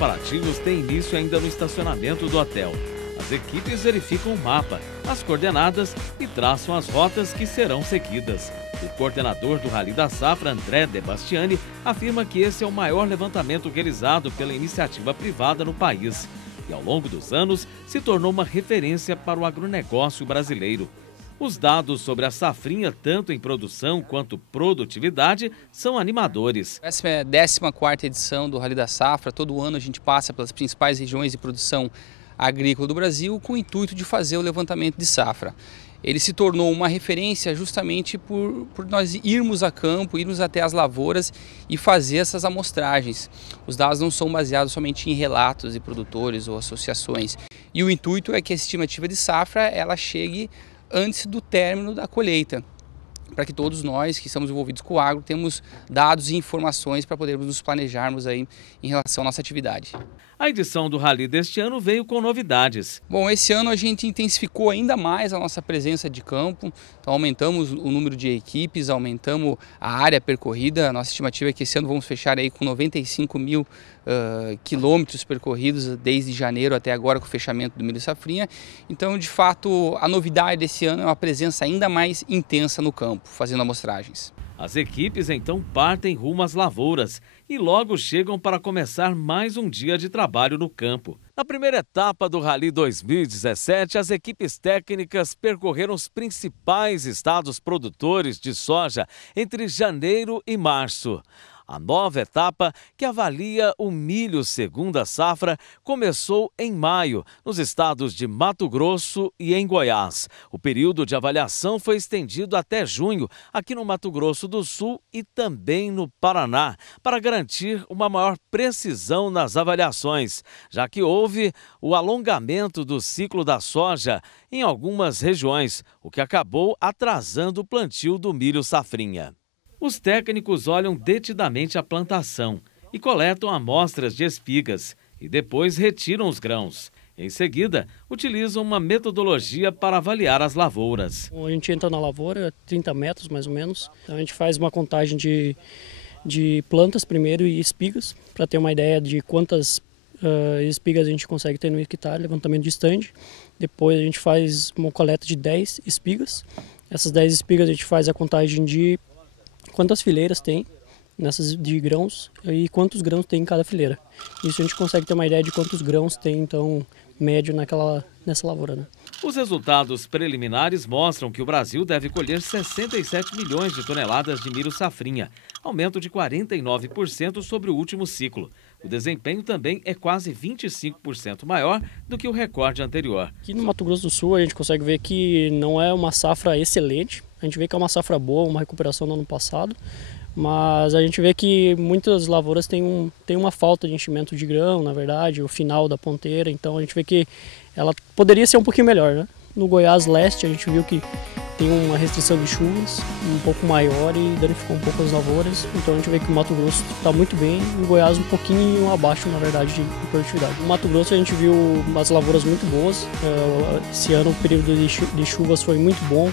preparativos têm início ainda no estacionamento do hotel. As equipes verificam o mapa, as coordenadas e traçam as rotas que serão seguidas. O coordenador do Rally da Safra, André De Bastiani, afirma que esse é o maior levantamento realizado pela iniciativa privada no país e, ao longo dos anos, se tornou uma referência para o agronegócio brasileiro. Os dados sobre a safrinha, tanto em produção quanto produtividade, são animadores. Essa é a 14ª edição do Rally da Safra. Todo ano a gente passa pelas principais regiões de produção agrícola do Brasil com o intuito de fazer o levantamento de safra. Ele se tornou uma referência justamente por nós irmos a campo, irmos até as lavouras e fazer essas amostragens. Os dados não são baseados somente em relatos de produtores ou associações. E o intuito é que a estimativa de safra ela chegue antes do término da colheita, para que todos nós que estamos envolvidos com o agro temos dados e informações para podermos nos planejarmos aí em relação à nossa atividade. A edição do Rally deste ano veio com novidades. Bom, esse ano a gente intensificou ainda mais a nossa presença de campo, então aumentamos o número de equipes, aumentamos a área percorrida. A nossa estimativa é que esse ano vamos fechar aí com 95 mil quilômetros percorridos desde janeiro até agora com o fechamento do milho safrinha. Então, de fato, a novidade desse ano é uma presença ainda mais intensa no campo, fazendo amostragens. As equipes então partem rumo às lavouras e logo chegam para começar mais um dia de trabalho no campo. Na primeira etapa do Rally 2017, as equipes técnicas percorreram os principais estados produtores de soja entre janeiro e março. A nova etapa, que avalia o milho segunda safra, começou em maio, nos estados de Mato Grosso e em Goiás. O período de avaliação foi estendido até junho, aqui no Mato Grosso do Sul e também no Paraná, para garantir uma maior precisão nas avaliações, já que houve o alongamento do ciclo da soja em algumas regiões, o que acabou atrasando o plantio do milho safrinha. Os técnicos olham detidamente a plantação e coletam amostras de espigas e depois retiram os grãos. Em seguida, utilizam uma metodologia para avaliar as lavouras. A gente entra na lavoura, 30 metros mais ou menos. Então a gente faz uma contagem de plantas primeiro e espigas, para ter uma ideia de quantas espigas a gente consegue ter no hectare, levantamento de estande. Depois a gente faz uma coleta de 10 espigas. Essas 10 espigas a gente faz a contagem de quantas fileiras tem nessas de grãos e quantos grãos tem em cada fileira. Isso a gente consegue ter uma ideia de quantos grãos tem, então, médio nessa lavoura, né? Os resultados preliminares mostram que o Brasil deve colher 67 milhões de toneladas de milho safrinha, aumento de 49% sobre o último ciclo. O desempenho também é quase 25% maior do que o recorde anterior. Aqui no Mato Grosso do Sul a gente consegue ver que não é uma safra excelente, a gente vê que é uma safra boa, uma recuperação do ano passado, mas a gente vê que muitas lavouras têm uma falta de enchimento de grão, na verdade, o final da ponteira, então a gente vê que ela poderia ser um pouquinho melhor, né? No Goiás Leste a gente viu que tem uma restrição de chuvas um pouco maior e danificou um pouco as lavouras, então a gente vê que o Mato Grosso está muito bem e o Goiás um pouquinho abaixo, na verdade, de produtividade. No Mato Grosso a gente viu umas lavouras muito boas, esse ano o período de chuvas foi muito bom.